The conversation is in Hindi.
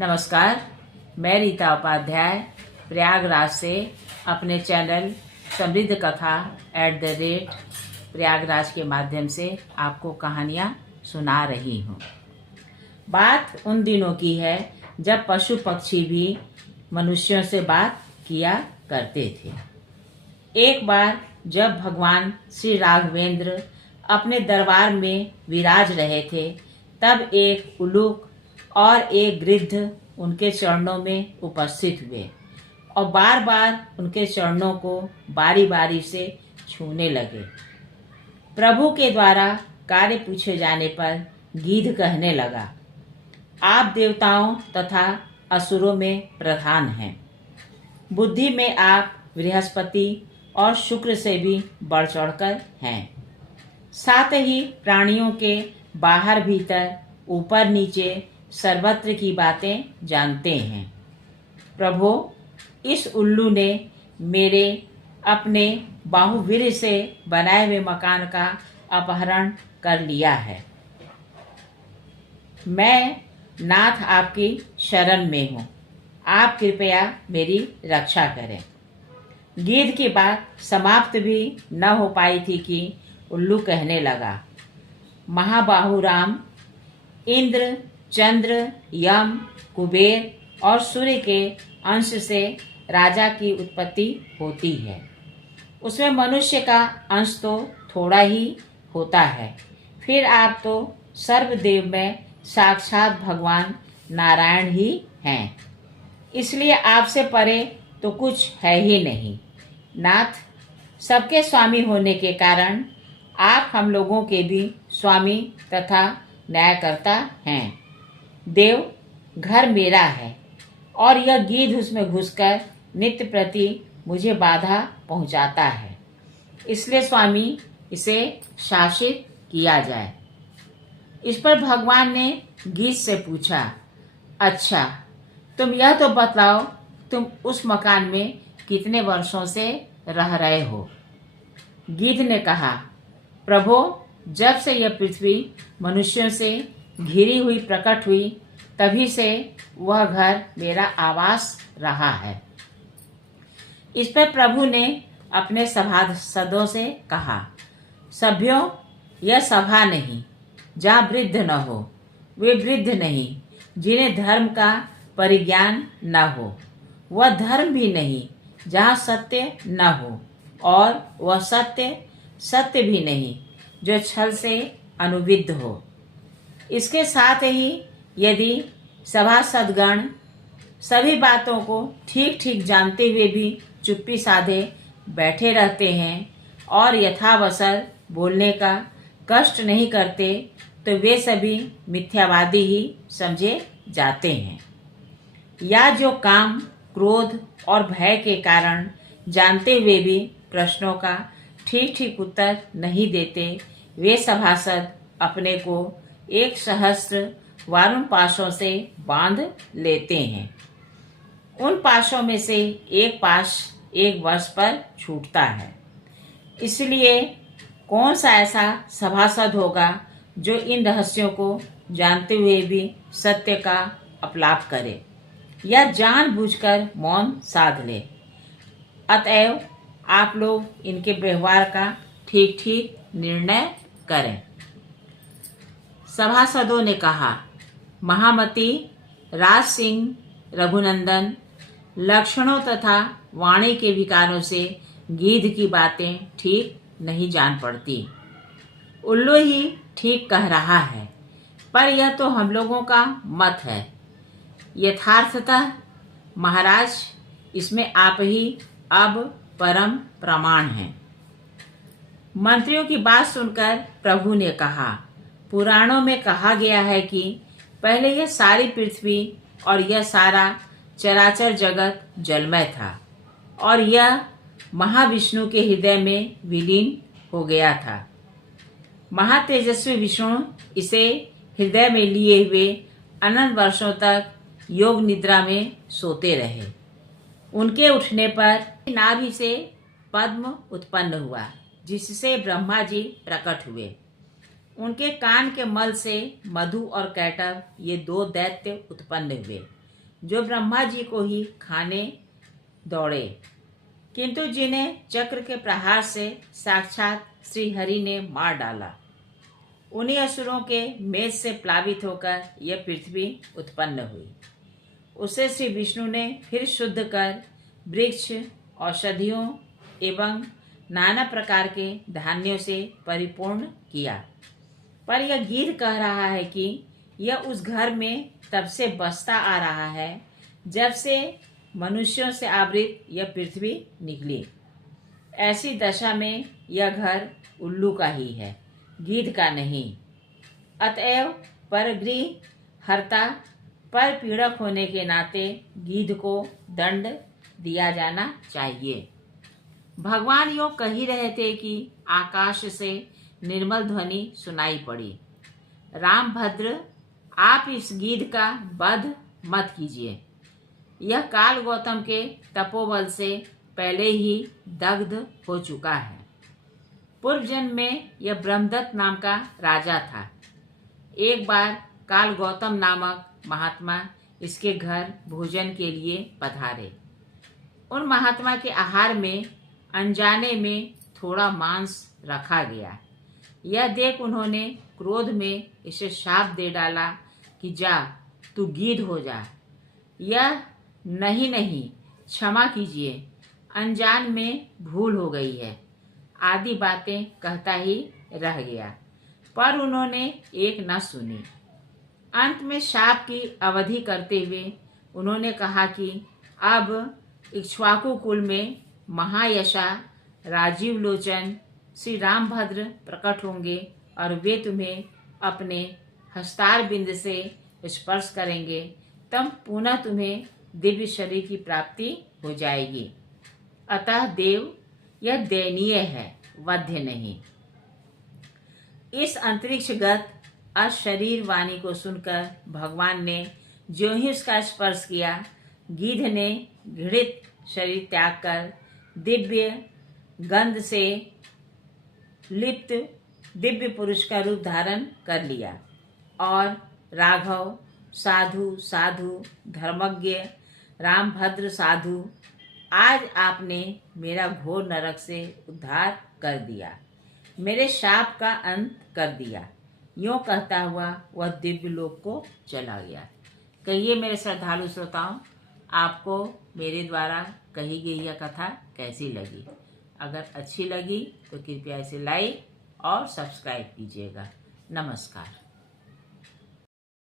नमस्कार, मैं रीता उपाध्याय प्रयागराज से अपने चैनल समृद्ध कथा @प्रयागराज के माध्यम से आपको कहानियाँ सुना रही हूँ। बात उन दिनों की है जब पशु पक्षी भी मनुष्यों से बात किया करते थे। एक बार जब भगवान श्री राघवेंद्र अपने दरबार में विराज रहे थे, तब एक उल्लूक और एक गिद्ध उनके चरणों में उपस्थित हुए और बार बार उनके चरणों को बारी बारी से छूने लगे। प्रभु के द्वारा कार्य पूछे जाने पर गिद्ध कहने लगा, आप देवताओं तथा असुरों में प्रधान हैं। बुद्धि में आप बृहस्पति और शुक्र से भी बढ़ चढ़कर हैं। साथ ही प्राणियों के बाहर भीतर ऊपर नीचे सर्वत्र की बातें जानते हैं। प्रभु, इस उल्लू ने मेरे अपने बाहुवीर से बनाए हुए मकान का अपहरण कर लिया है। मैं नाथ आपकी शरण में हूँ, आप कृपया मेरी रक्षा करें। गिद्ध की बात समाप्त भी न हो पाई थी कि उल्लू कहने लगा, महाबाहु राम, इंद्र, चंद्र, यम, कुबेर और सूर्य के अंश से राजा की उत्पत्ति होती है। उसमें मनुष्य का अंश तो थोड़ा ही होता है। फिर आप तो सर्वदेव में साक्षात भगवान नारायण ही हैं। इसलिए आपसे परे तो कुछ है ही नहीं। नाथ, सबके स्वामी होने के कारण आप हम लोगों के भी स्वामी तथा न्यायकर्ता हैं। देव, घर मेरा है और यह गिद्ध उसमें घुसकर नित्य प्रति मुझे बाधा पहुंचाता है। इसलिए स्वामी, इसे शासित किया जाए। इस पर भगवान ने गिद्ध से पूछा, अच्छा, तुम यह तो बतलाओ, तुम उस मकान में कितने वर्षों से रह रहे हो? गिद्ध ने कहा, प्रभु, जब से यह पृथ्वी मनुष्यों से घिरी हुई प्रकट हुई, तभी से वह घर मेरा आवास रहा है। इस पर प्रभु ने अपने सभासदों से कहा, सभ्यों, यह सभा नहीं जहाँ वृद्ध न हो, वे वृद्ध नहीं जिन्हें धर्म का परिज्ञान न हो, वह धर्म भी नहीं जहाँ सत्य न हो, और वह सत्य भी नहीं जो छल से अनुविद्ध हो। इसके साथ ही यदि सभासदगण सभी बातों को ठीक ठीक जानते हुए भी चुप्पी साधे बैठे रहते हैं और यथावसर बोलने का कष्ट नहीं करते, तो वे सभी मिथ्यावादी ही समझे जाते हैं। या जो काम, क्रोध और भय के कारण जानते हुए भी प्रश्नों का ठीक ठीक उत्तर नहीं देते, वे सभासद अपने को 1,000 वारुण पाशों से बांध लेते हैं। उन पाशों में से एक पाश 1 वर्ष पर छूटता है। इसलिए कौन सा ऐसा सभासद होगा जो इन रहस्यों को जानते हुए भी सत्य का अपलाप करे या जानबूझकर मौन साध ले? अतएव आप लोग इनके व्यवहार का ठीक ठीक निर्णय करें। सभासदों ने कहा, महामती राज सिंह रघुनंदन, लक्षणों तथा वाणी के विकारों से गिद्ध की बातें ठीक नहीं जान पड़ती। उल्लू ही ठीक कह रहा है, पर यह तो हम लोगों का मत है। यथार्थतः महाराज, इसमें आप ही अब परम प्रमाण हैं। मंत्रियों की बात सुनकर प्रभु ने कहा, पुराणों में कहा गया है कि पहले यह सारी पृथ्वी और यह सारा चराचर जगत जलमय था और यह महाविष्णु के हृदय में विलीन हो गया था। महातेजस्वी विष्णु इसे हृदय में लिए हुए अनंत वर्षों तक योग निद्रा में सोते रहे। उनके उठने पर नाभि से पद्म उत्पन्न हुआ, जिससे ब्रह्मा जी प्रकट हुए। उनके कान के मल से मधु और कैटव, ये 2 दैत्य उत्पन्न हुए। जो ब्रह्मा जी को ही खाने दौड़े, किंतु जिन्हें चक्र के प्रहार से साक्षात श्री हरि ने मार डाला। उन्हीं असुरों के मेध से प्लावित होकर यह पृथ्वी उत्पन्न हुई। उसे श्री विष्णु ने फिर शुद्ध कर वृक्ष, औषधियों एवं नाना प्रकार के धान्यों से परिपूर्ण किया। पर यह गीध कह रहा है कि यह उस घर में तब से बसता आ रहा है जब से मनुष्यों से आवृत यह पृथ्वी निकली। ऐसी दशा में यह घर उल्लू का ही है, गीध का नहीं। अतएव परगृह हर्ता पर पीड़क होने के नाते गीध को दंड दिया जाना चाहिए। भगवान यों कह ही रहे थे कि आकाश से निर्मल ध्वनि सुनाई पड़ी, रामभद्र आप इस गीध का वध मत कीजिए। यह काल गौतम के तपोबल से पहले ही दग्ध हो चुका है। पूर्व जन्म में यह ब्रह्मदत्त नाम का राजा था। एक बार काल गौतम नामक महात्मा इसके घर भोजन के लिए पधारे। उन महात्मा के आहार में अनजाने में थोड़ा मांस रखा गया। यह देख उन्होंने क्रोध में इसे शाप दे डाला कि जा तू गीध हो जा। यह नहीं, क्षमा कीजिए, अनजान में भूल हो गई है आदि बातें कहता ही रह गया, पर उन्होंने एक न सुनी। अंत में शाप की अवधि करते हुए उन्होंने कहा कि अब इक्ष्वाकु कुल में महायशा राजीव लोचन श्री रामभद्र प्रकट होंगे और वे तुम्हें अपने हस्तार बिंद से स्पर्श करेंगे, तब पुनः तुम्हें दिव्य शरीर की प्राप्ति हो जाएगी। अतः देव यह दयनीय है, वध्य नहीं। इस अंतरिक्षगत अशरीर वाणी को सुनकर भगवान ने ज्यों ही उसका स्पर्श किया, गीध ने घृणित शरीर त्याग कर दिव्य गंध से लिप्त दिव्य पुरुष का रूप धारण कर लिया और राघव साधु साधु धर्मज्ञ रामभद्र साधु, आज आपने मेरा घोर नरक से उद्धार कर दिया, मेरे शाप का अंत कर दिया। यूं कहता हुआ वह दिव्य लोक को चला गया। कहिए मेरे श्रद्धालु श्रोताओं, आपको मेरे द्वारा कही गई यह कथा कैसी लगी? अगर अच्छी लगी तो कृपया इसे लाइक और सब्सक्राइब कीजिएगा। नमस्कार।